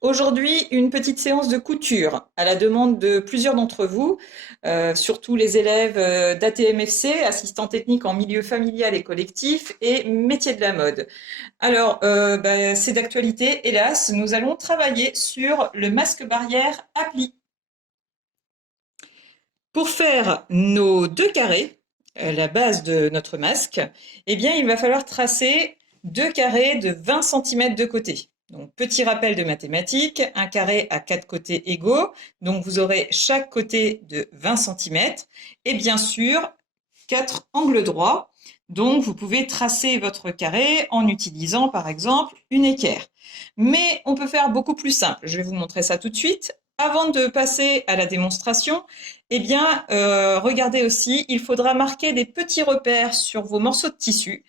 Aujourd'hui, une petite séance de couture à la demande de plusieurs d'entre vous, surtout les élèves d'ATMFC, assistants techniques en milieu familial et collectif et métiers de la mode. Alors, c'est d'actualité, hélas, nous allons travailler sur le masque barrière à plis. Pour faire nos deux carrés, la base de notre masque, eh bien, il va falloir tracer deux carrés de 20 cm de côté. Donc, petit rappel de mathématiques, un carré a quatre côtés égaux, donc vous aurez chaque côté de 20 cm, et bien sûr, quatre angles droits. Donc, vous pouvez tracer votre carré en utilisant, par exemple, une équerre. Mais on peut faire beaucoup plus simple. Je vais vous montrer ça tout de suite. Avant de passer à la démonstration, eh bien, regardez aussi, il faudra marquer des petits repères sur vos morceaux de tissu.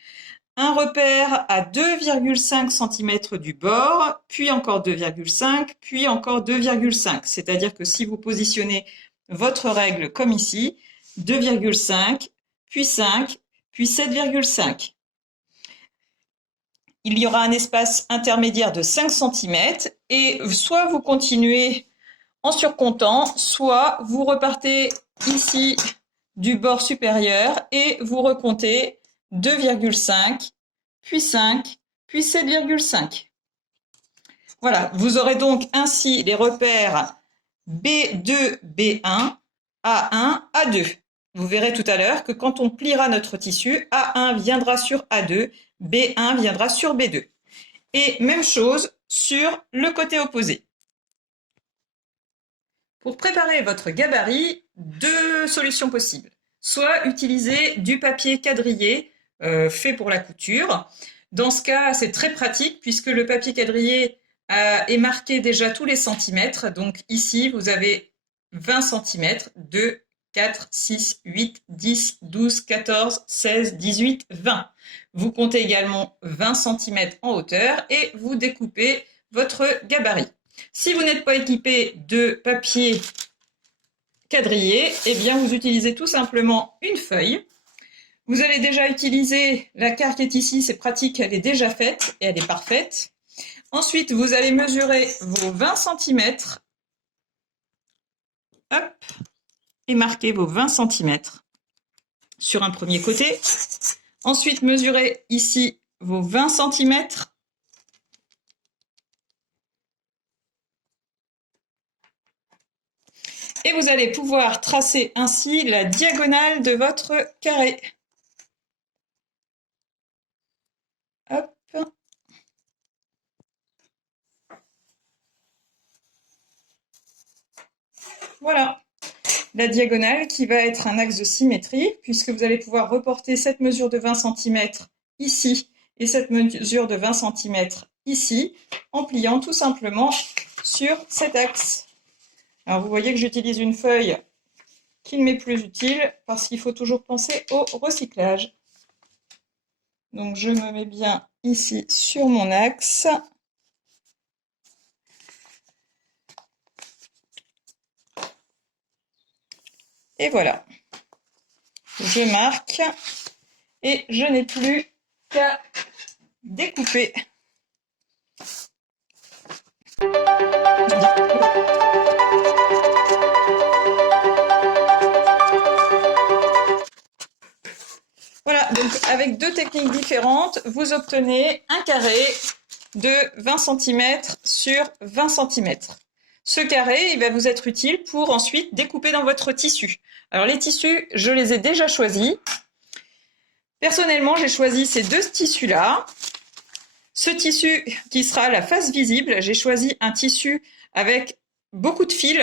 Un repère à 2,5 cm du bord, puis encore 2,5, puis encore 2,5. C'est-à-dire que si vous positionnez votre règle comme ici, 2,5, puis 5, puis 7,5. Il y aura un espace intermédiaire de 5 cm et soit vous continuez en surcomptant, soit vous repartez ici du bord supérieur et vous recomptez 2,5, puis 5, puis 7,5. Voilà, vous aurez donc ainsi les repères B2, B1, A1, A2. Vous verrez tout à l'heure que quand on pliera notre tissu, A1 viendra sur A2, B1 viendra sur B2. Et même chose sur le côté opposé. Pour préparer votre gabarit, deux solutions possibles. Soit utiliser du papier quadrillé fait pour la couture. Dans ce cas, c'est très pratique puisque le papier quadrillé est marqué déjà tous les centimètres. Donc ici, vous avez 20 centimètres, 2, 4, 6, 8, 10, 12, 14, 16, 18, 20. Vous comptez également 20 centimètres en hauteur et vous découpez votre gabarit. Si vous n'êtes pas équipé de papier quadrillé, eh bien vous utilisez tout simplement une feuille. Vous allez déjà utiliser la carte qui est ici, c'est pratique, elle est déjà faite et elle est parfaite. Ensuite, vous allez mesurer vos 20 cm. Hop, et marquer vos 20 cm sur un premier côté. Ensuite, mesurez ici vos 20 cm. Et vous allez pouvoir tracer ainsi la diagonale de votre carré. Hop. Voilà, la diagonale qui va être un axe de symétrie, puisque vous allez pouvoir reporter cette mesure de 20 cm ici et cette mesure de 20 cm ici, en pliant tout simplement sur cet axe. Alors vous voyez que j'utilise une feuille qui ne m'est plus utile, parce qu'il faut toujours penser au recyclage. Donc je me mets bien ici sur mon axe. Et voilà, je marque et je n'ai plus qu'à découper. Voilà, donc avec deux techniques différentes, vous obtenez un carré de 20 cm sur 20 cm. Ce carré, il va vous être utile pour ensuite découper dans votre tissu. Alors les tissus, je les ai déjà choisis. Personnellement, j'ai choisi ces deux tissus-là. Ce tissu qui sera la face visible, j'ai choisi un tissu avec beaucoup de fils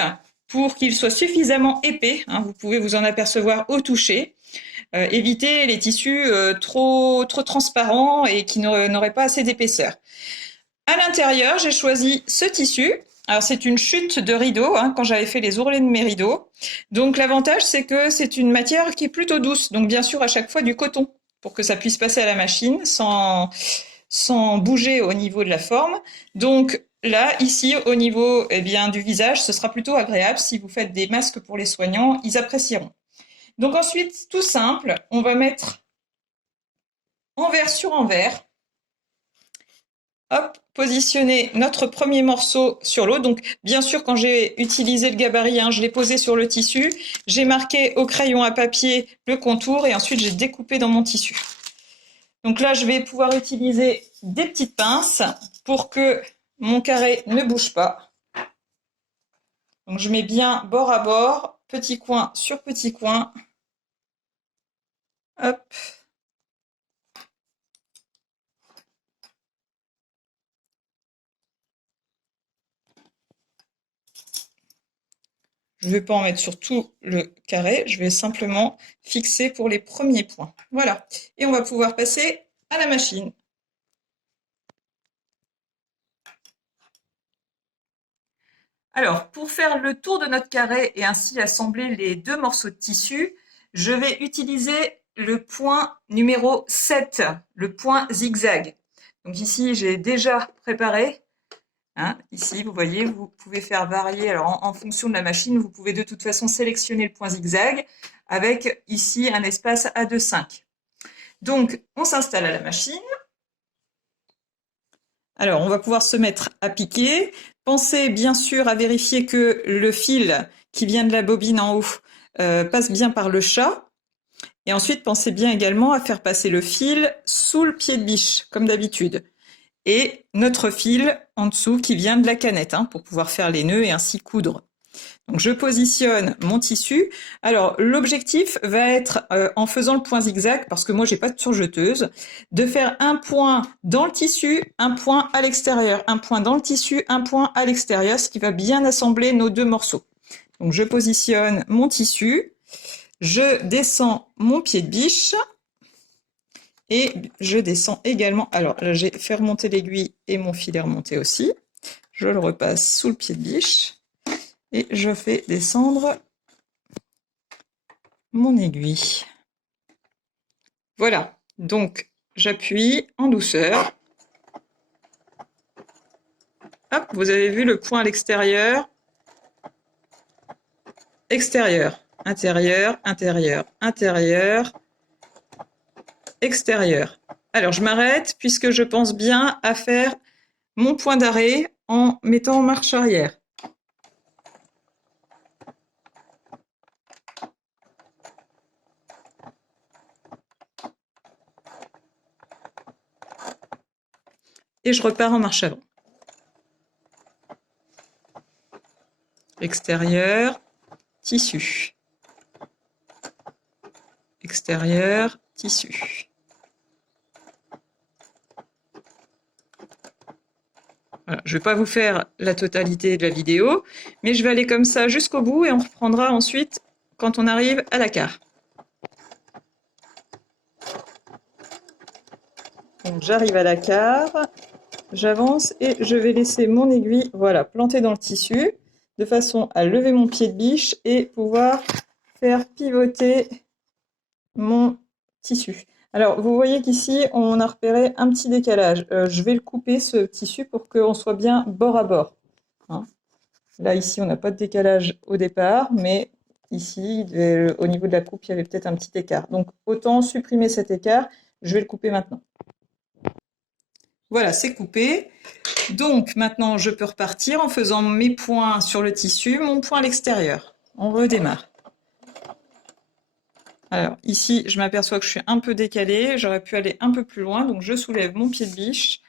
pour qu'il soit suffisamment épais. Vous pouvez vous en apercevoir au toucher. Éviter les tissus trop transparents et qui n'auraient pas assez d'épaisseur. À l'intérieur, j'ai choisi ce tissu. Alors c'est une chute de rideau quand j'avais fait les ourlets de mes rideaux. Donc l'avantage, c'est que c'est une matière qui est plutôt douce. Donc bien sûr à chaque fois du coton pour que ça puisse passer à la machine sans bouger au niveau de la forme. Donc là, ici, au niveau du visage, ce sera plutôt agréable. Si vous faites des masques pour les soignants, ils apprécieront. Donc ensuite, tout simple, on va mettre envers sur envers. hop, positionner notre premier morceau sur l'autre. Donc, bien sûr, quand j'ai utilisé le gabarit, hein, je l'ai posé sur le tissu. J'ai marqué au crayon à papier le contour et ensuite j'ai découpé dans mon tissu. Donc là, je vais pouvoir utiliser des petites pinces pour que mon carré ne bouge pas. Donc je mets bien bord à bord, petit coin sur petit coin. Hop. Je ne vais pas en mettre sur tout le carré, je vais simplement fixer pour les premiers points. Voilà. Et on va pouvoir passer à la machine. Alors, pour faire le tour de notre carré et ainsi assembler les deux morceaux de tissu, je vais utiliser le point numéro 7, le point zigzag. Donc ici, j'ai déjà préparé. Hein, ici, vous voyez, vous pouvez faire varier. Alors, en fonction de la machine, vous pouvez de toute façon sélectionner le point zigzag avec ici un espace A2,5. Donc, on s'installe à la machine. Alors, on va pouvoir se mettre à piquer. Pensez bien sûr à vérifier que le fil qui vient de la bobine en haut passe bien par le chat. Et ensuite, pensez bien également à faire passer le fil sous le pied de biche, comme d'habitude. Et notre fil en dessous qui vient de la canette, hein, pour pouvoir faire les nœuds et ainsi coudre. Donc je positionne mon tissu. Alors l'objectif va être, en faisant le point zigzag, parce que moi j'ai pas de surjeteuse, de faire un point dans le tissu, un point à l'extérieur, un point dans le tissu, un point à l'extérieur, ce qui va bien assembler nos deux morceaux. Donc je positionne mon tissu, je descends mon pied de biche et je descends également. Alors là j'ai fait remonter l'aiguille et mon fil est remonté aussi. Je le repasse sous le pied de biche. Et je fais descendre mon aiguille. Voilà, donc j'appuie en douceur. Hop, vous avez vu le point à l'extérieur, extérieur, intérieur, intérieur, intérieur, extérieur. Alors je m'arrête puisque je pense bien à faire mon point d'arrêt en mettant en marche arrière. Et je repars en marche avant. Extérieur, tissu. Extérieur, tissu. Voilà, je ne vais pas vous faire la totalité de la vidéo, mais je vais aller comme ça jusqu'au bout et on reprendra ensuite quand on arrive à la quart. Donc j'arrive à la quart, j'avance et je vais laisser mon aiguille, voilà, plantée dans le tissu, de façon à lever mon pied de biche et pouvoir faire pivoter mon tissu. Alors, vous voyez qu'ici, on a repéré un petit décalage. Je vais le couper, ce tissu, pour qu'on soit bien bord à bord. Hein. Là, ici, on n'a pas de décalage au départ, mais ici, au niveau de la coupe, il y avait peut-être un petit écart. Donc, autant supprimer cet écart. Je vais le couper maintenant. Voilà, c'est coupé. Donc, maintenant, je peux repartir en faisant mes points sur le tissu, mon point à l'extérieur. On redémarre. Alors, ici, je m'aperçois que je suis un peu décalée. J'aurais pu aller un peu plus loin. Donc, je soulève mon pied de biche.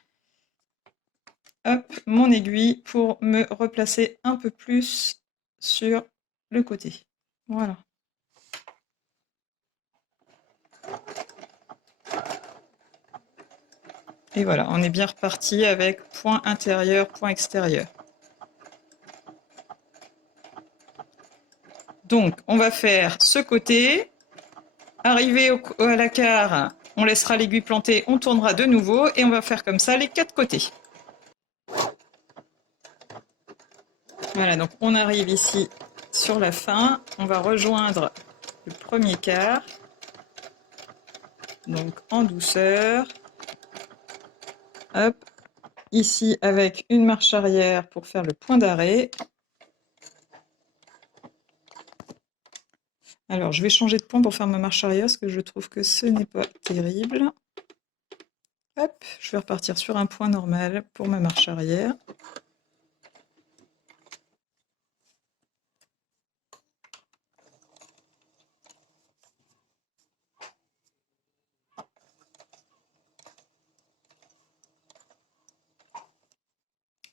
Hop, mon aiguille pour me replacer un peu plus sur le côté. Voilà. Et voilà, on est bien reparti avec point intérieur, point extérieur. Donc, on va faire ce côté. Arrivé à la quart, on laissera l'aiguille plantée, on tournera de nouveau et on va faire comme ça les quatre côtés. Voilà, donc on arrive ici sur la fin. On va rejoindre le premier quart. Donc en douceur. Hop, ici avec une marche arrière pour faire le point d'arrêt. Alors je vais changer de point pour faire ma marche arrière parce que je trouve que ce n'est pas terrible. Hop, je vais repartir sur un point normal pour ma marche arrière.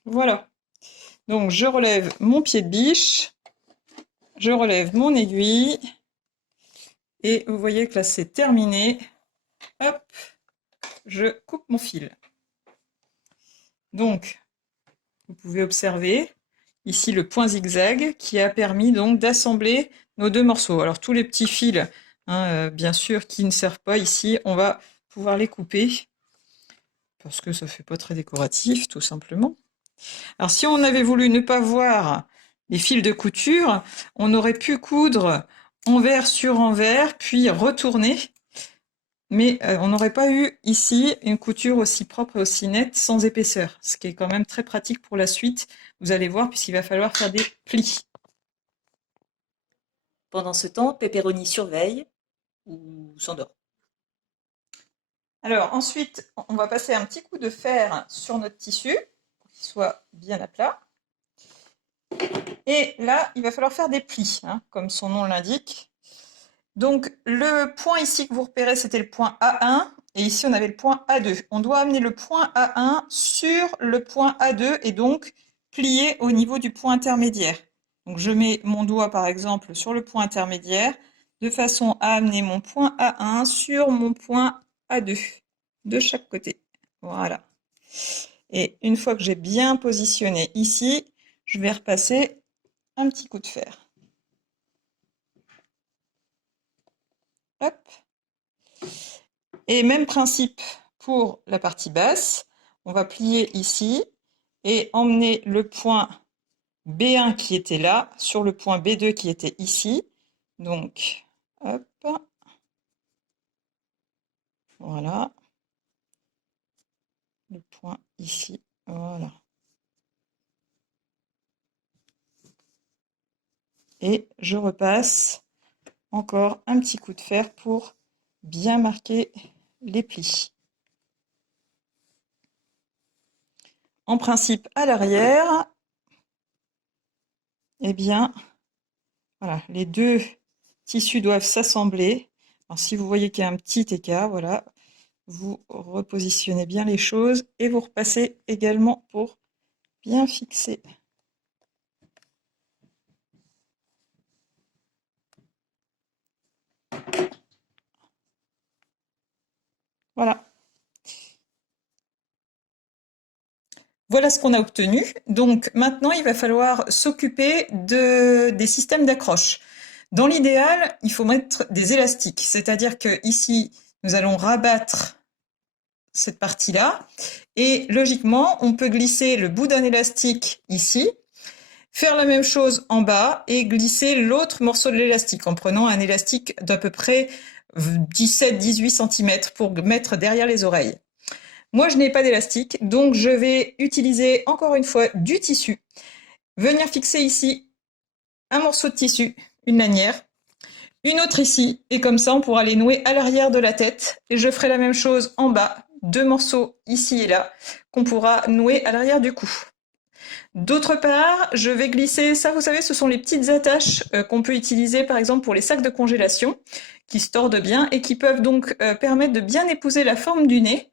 Voilà. Donc je relève mon pied de biche, je relève mon aiguille, et vous voyez que là c'est terminé. Hop, je coupe mon fil. Donc, vous pouvez observer ici le point zigzag qui a permis donc d'assembler nos deux morceaux. Alors tous les petits fils, hein, bien sûr, qui ne servent pas ici, on va pouvoir les couper parce que ça fait pas très décoratif, tout simplement. Alors si on avait voulu ne pas voir les fils de couture, on aurait pu coudre envers sur envers, puis retourner. Mais on n'aurait pas eu ici une couture aussi propre et aussi nette sans épaisseur, ce qui est quand même très pratique pour la suite. Vous allez voir, puisqu'il va falloir faire des plis. Pendant ce temps, Pepperoni surveille ou s'endort. Alors ensuite, on va passer un petit coup de fer sur notre tissu pour qu'il soit bien à plat. Et là, il va falloir faire des plis, hein, comme son nom l'indique. Donc le point ici que vous repérez, c'était le point A1, et ici on avait le point A2. On doit amener le point A1 sur le point A2 et donc plier au niveau du point intermédiaire. Donc je mets mon doigt par exemple sur le point intermédiaire de façon à amener mon point A1 sur mon point A2 de chaque côté. Voilà. Et une fois que j'ai bien positionné ici, je vais repasser un petit coup de fer. Hop. Et même principe pour la partie basse. On va plier ici et emmener le point B1 qui était là sur le point B2 qui était ici. Donc, hop, voilà, le point ici, voilà. Et je repasse encore un petit coup de fer pour bien marquer les plis. En principe, à l'arrière, eh bien, voilà, les deux tissus doivent s'assembler. Alors, si vous voyez qu'il y a un petit écart, voilà, vous repositionnez bien les choses et vous repassez également pour bien fixer. Voilà. Voilà ce qu'on a obtenu. Donc maintenant, il va falloir s'occuper des systèmes d'accroche. Dans l'idéal, il faut mettre des élastiques, c'est-à-dire que ici, nous allons rabattre cette partie-là et logiquement, on peut glisser le bout d'un élastique ici, faire la même chose en bas et glisser l'autre morceau de l'élastique en prenant un élastique d'à peu près 17-18 cm pour mettre derrière les oreilles. Moi, je n'ai pas d'élastique, donc je vais utiliser encore une fois du tissu. Venir fixer ici un morceau de tissu, une lanière, une autre ici, et comme ça, on pourra les nouer à l'arrière de la tête. Et je ferai la même chose en bas, deux morceaux ici et là, qu'on pourra nouer à l'arrière du cou. D'autre part, je vais glisser, ça vous savez, ce sont les petites attaches qu'on peut utiliser par exemple pour les sacs de congélation, qui se tordent bien et qui peuvent donc permettre de bien épouser la forme du nez.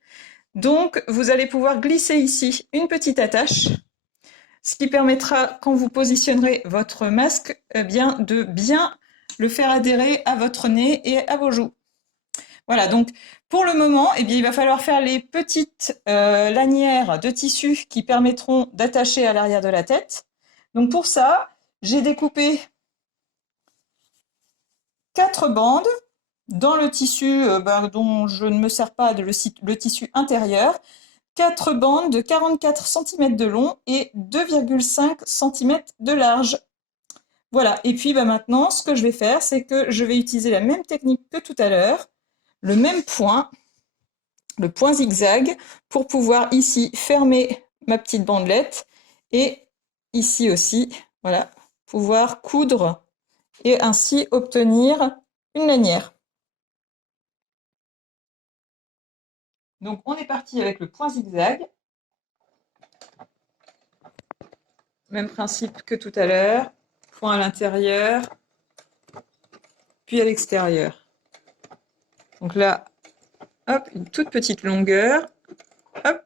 Donc, vous allez pouvoir glisser ici une petite attache, ce qui permettra, quand vous positionnerez votre masque, eh bien, de bien le faire adhérer à votre nez et à vos joues. Voilà, donc pour le moment, eh bien, il va falloir faire les petites lanières de tissu qui permettront d'attacher à l'arrière de la tête. Donc pour ça, j'ai découpé 4 bandes dans le tissu dont je ne me sers pas, le tissu intérieur. 4 bandes de 44 cm de long et 2,5 cm de large. Voilà, et puis maintenant, ce que je vais faire, c'est que je vais utiliser la même technique que tout à l'heure, le même point, le point zigzag, pour pouvoir ici fermer ma petite bandelette et ici aussi, voilà, pouvoir coudre et ainsi obtenir une lanière. Donc on est parti avec le point zigzag. Même principe que tout à l'heure. Point à l'intérieur, puis à l'extérieur. Donc là, hop, une toute petite longueur. Hop,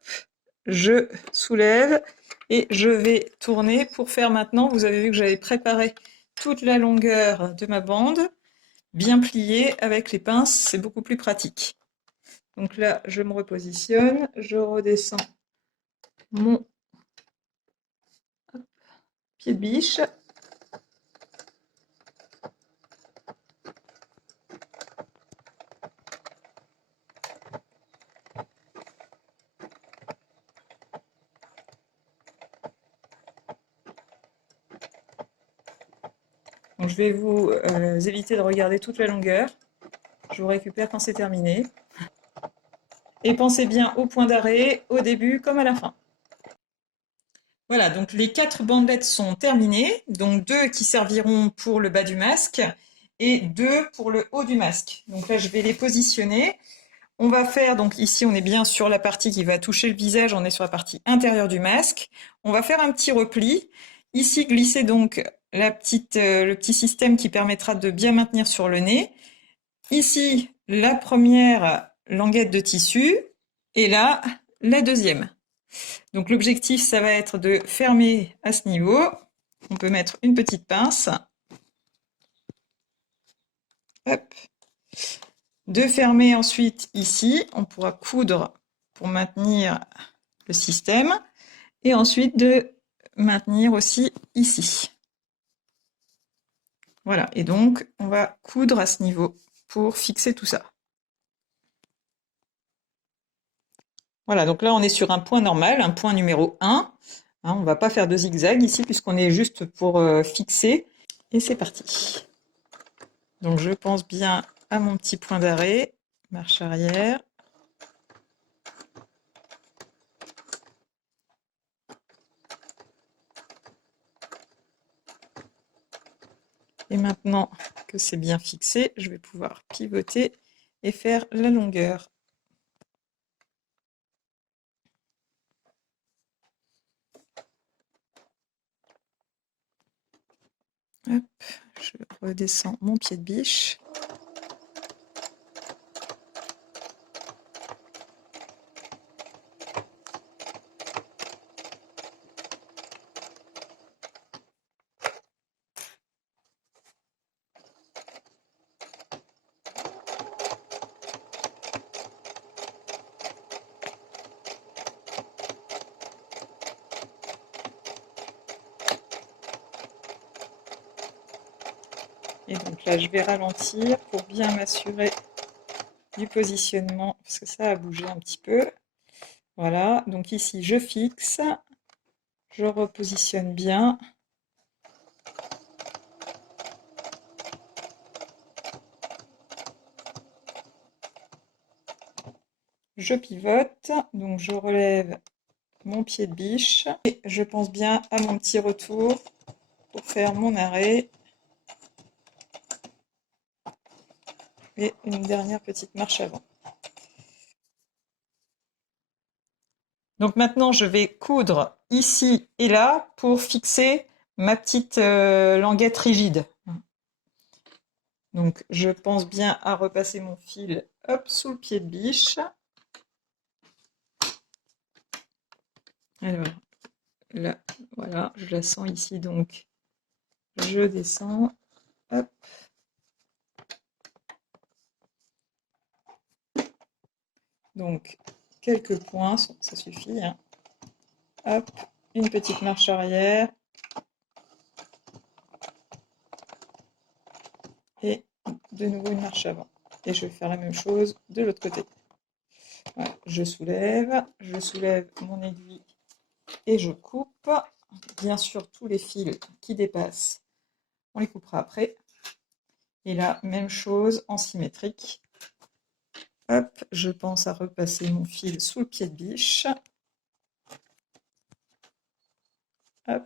je soulève et je vais tourner pour faire maintenant. Vous avez vu que j'avais préparé toute la longueur de ma bande, bien pliée avec les pinces, c'est beaucoup plus pratique. Donc là, je me repositionne, je redescends mon pied de biche. Donc je vais vous éviter de regarder toute la longueur. Je vous récupère quand c'est terminé. Et pensez bien au point d'arrêt, au début comme à la fin. Voilà, donc les 4 bandelettes sont terminées, donc 2 qui serviront pour le bas du masque et 2 pour le haut du masque. Donc là, je vais les positionner. On va faire, donc ici, on est bien sur la partie qui va toucher le visage, on est sur la partie intérieure du masque. On va faire un petit repli. Ici, glisser donc le petit système qui permettra de bien maintenir sur le nez. Ici, la première languette de tissu et là, la deuxième. Donc l'objectif, ça va être de fermer à ce niveau. On peut mettre une petite pince. Hop. De fermer ensuite ici. On pourra coudre pour maintenir le système. Et ensuite de maintenir aussi ici. Voilà. Et donc, on va coudre à ce niveau pour fixer tout ça. Voilà, donc là, on est sur un point normal, un point numéro 1. On ne va pas faire de zigzag ici puisqu'on est juste pour fixer. Et c'est parti. Donc je pense bien à mon petit point d'arrêt, marche arrière. Et maintenant que c'est bien fixé, je vais pouvoir pivoter et faire la longueur. Hop, je redescends mon pied de biche. Et donc là, je vais ralentir pour bien m'assurer du positionnement, parce que ça a bougé un petit peu. Voilà, donc ici, je fixe, je repositionne bien. Je pivote, donc je relève mon pied de biche et je pense bien à mon petit retour pour faire mon arrêt et une dernière petite marche avant. Donc maintenant je vais coudre ici et là pour fixer ma petite languette rigide. Donc je pense bien à repasser mon fil hop sous le pied de biche. Alors là, voilà, je la sens ici, donc je descends, hop. Donc quelques points, ça suffit, hein. Hop, une petite marche arrière. Et de nouveau une marche avant. Et je vais faire la même chose de l'autre côté. Voilà, je soulève mon aiguille et je coupe. Bien sûr, tous les fils qui dépassent, on les coupera après. Et là, même chose en symétrique. Hop, je pense à repasser mon fil sous le pied de biche. Hop.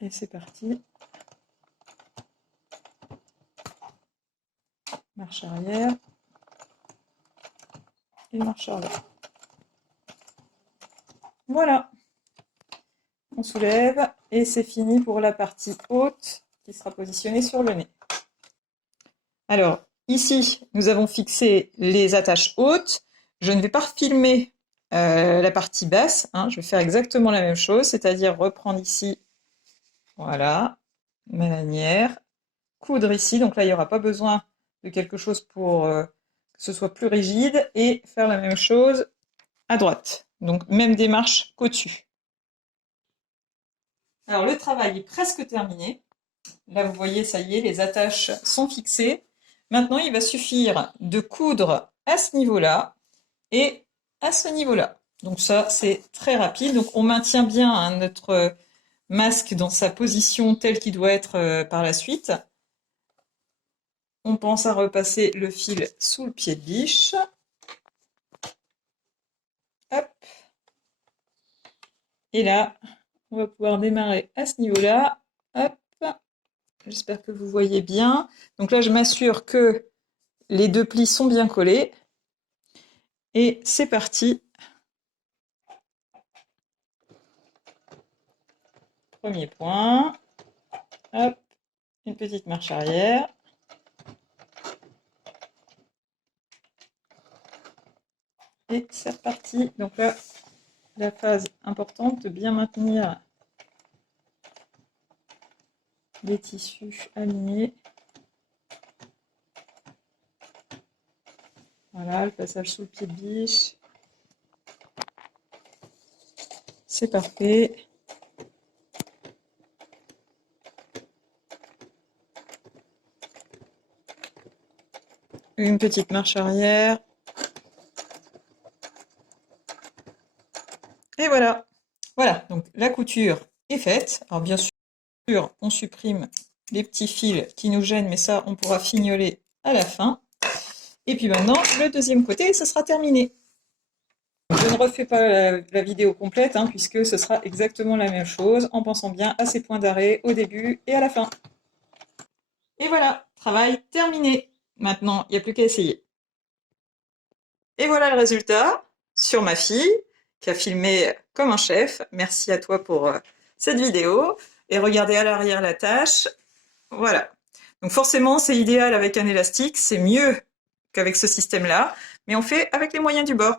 Et c'est parti. marche arrière et marche arrière. Voilà, on soulève et c'est fini pour la partie haute qui sera positionnée sur le nez. Alors, ici, nous avons fixé les attaches hautes. Je ne vais pas refilmer la partie basse, hein. Je vais faire exactement la même chose, c'est-à-dire reprendre ici, voilà, ma lanière, coudre ici, donc là, il n'y aura pas besoin de quelque chose pour que ce soit plus rigide, et faire la même chose à droite. Donc, même démarche qu'au-dessus. Alors, le travail est presque terminé. Là, vous voyez, ça y est, les attaches sont fixées. Maintenant, il va suffire de coudre à ce niveau-là et à ce niveau-là. Donc ça, c'est très rapide. Donc on maintient bien, hein, notre masque dans sa position telle qu'il doit être par la suite. On pense à repasser le fil sous le pied de biche. Hop. Et là, on va pouvoir démarrer à ce niveau-là. Hop. J'espère que vous voyez bien. Donc là, je m'assure que les deux plis sont bien collés. Et c'est parti. Premier point. Hop. Une petite marche arrière. Et c'est reparti. Donc là, la phase importante de bien maintenir les tissus alignés. Voilà, le passage sous le pied de biche. C'est parfait. Une petite marche arrière. Et voilà. Voilà, donc la couture est faite. Alors bien sûr, on supprime les petits fils qui nous gênent, mais ça, on pourra fignoler à la fin. Et puis maintenant, le deuxième côté, ce sera terminé. Je ne refais pas la vidéo complète, hein, puisque ce sera exactement la même chose, en pensant bien à ces points d'arrêt au début et à la fin. Et voilà, travail terminé. Maintenant, il n'y a plus qu'à essayer. Et voilà le résultat sur ma fille, qui a filmé comme un chef. Merci à toi pour cette vidéo. Et regardez à l'arrière la tâche. Voilà. Donc forcément, c'est idéal avec un élastique. C'est mieux qu'avec ce système-là. Mais on fait avec les moyens du bord.